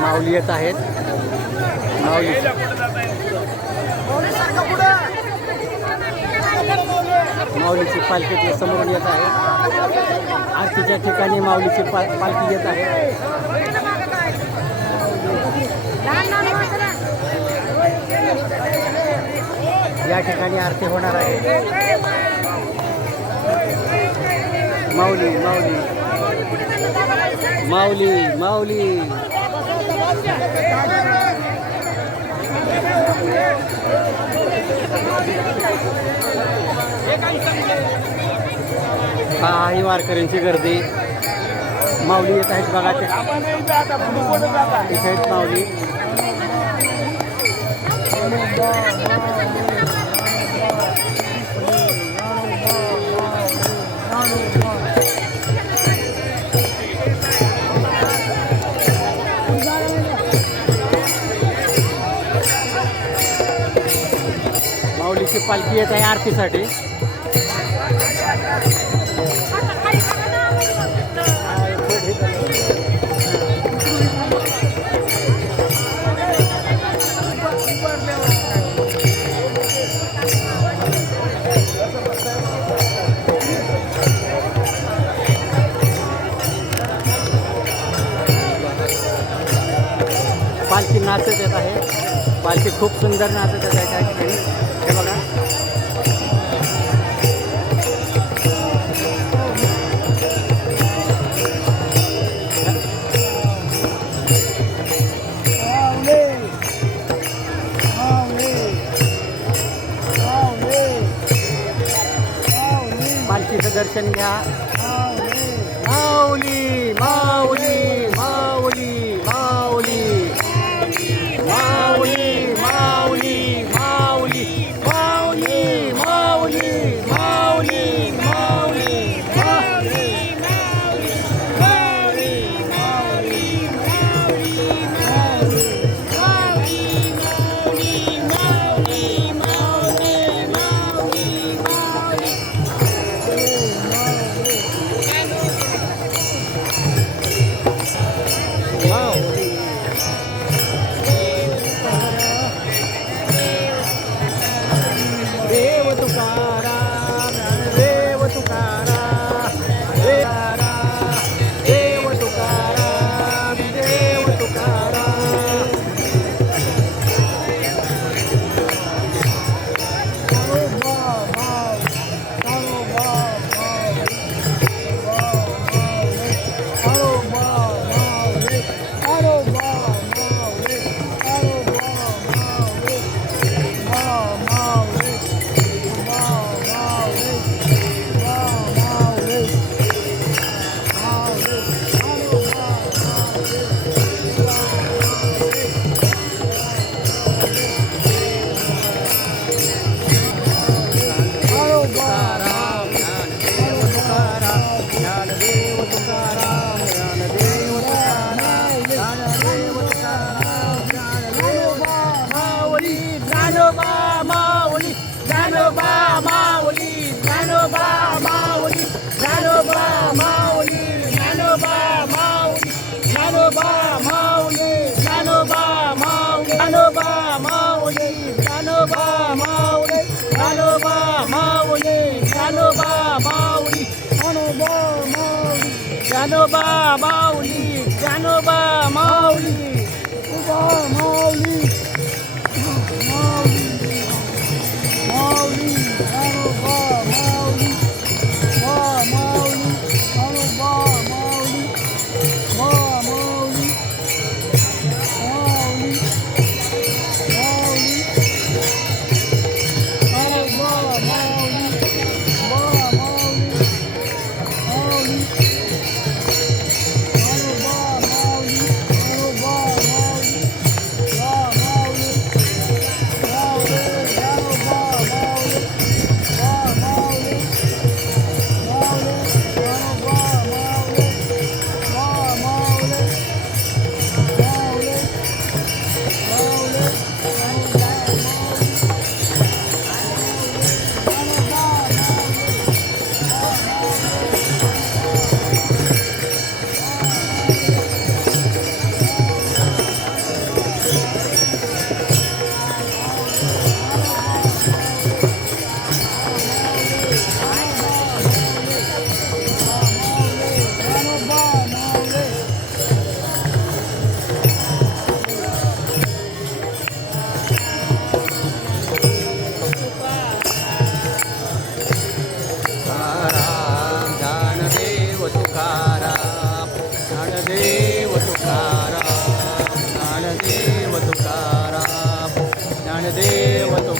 माऊली येत आहेत. माऊली. माऊलीची पालखी इथल्या समोरून येत आहे. आरतीच्या ठिकाणी माऊलीची पा पालखी येत आहे. या ठिकाणी आरती होणार आहे. माऊली माऊली. माऊली माऊली. हा ही वारकऱ्यांची गर्दी. माऊली येत आहेत बघा इथे आहेत माऊली. माऊलीची पालखी येत आहे आरतीसाठी पालखी नाचत येत आहे पालखी खूप सुंदर नाचत येत आहे त्या ठिकाणी दर्शन घ्या. माऊली माऊली. ba Maoli, Nano ba Maoli, Nano ba Maoli, Nano ba Maoli, Nano ba Maoli, Nano ba Maoli, Nano ba Maoli, Nano ba Maoli, Nano ba Maoli, Nano ba Maoli, Nano ba Maoli, Nano ba Maoli, Nano ba Maoli, Nano ba Maoli,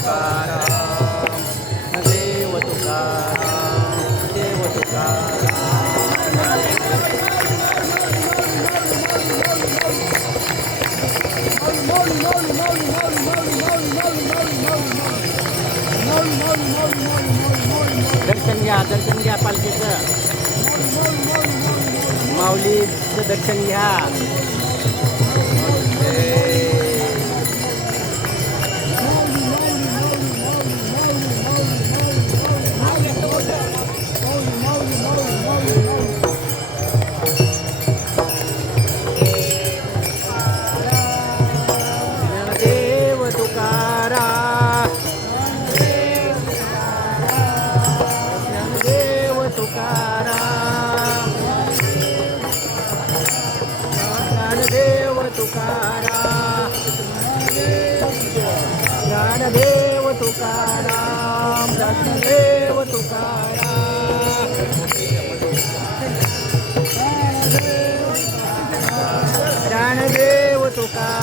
Tukaram देव तुकाराम देव तुकाराम दर्शन घ्या दर्शन घ्या पालखीचं. माऊलीचं दर्शन घ्या. ज्ञानदेव तुकाराम ज्ञानदेव तुकाराम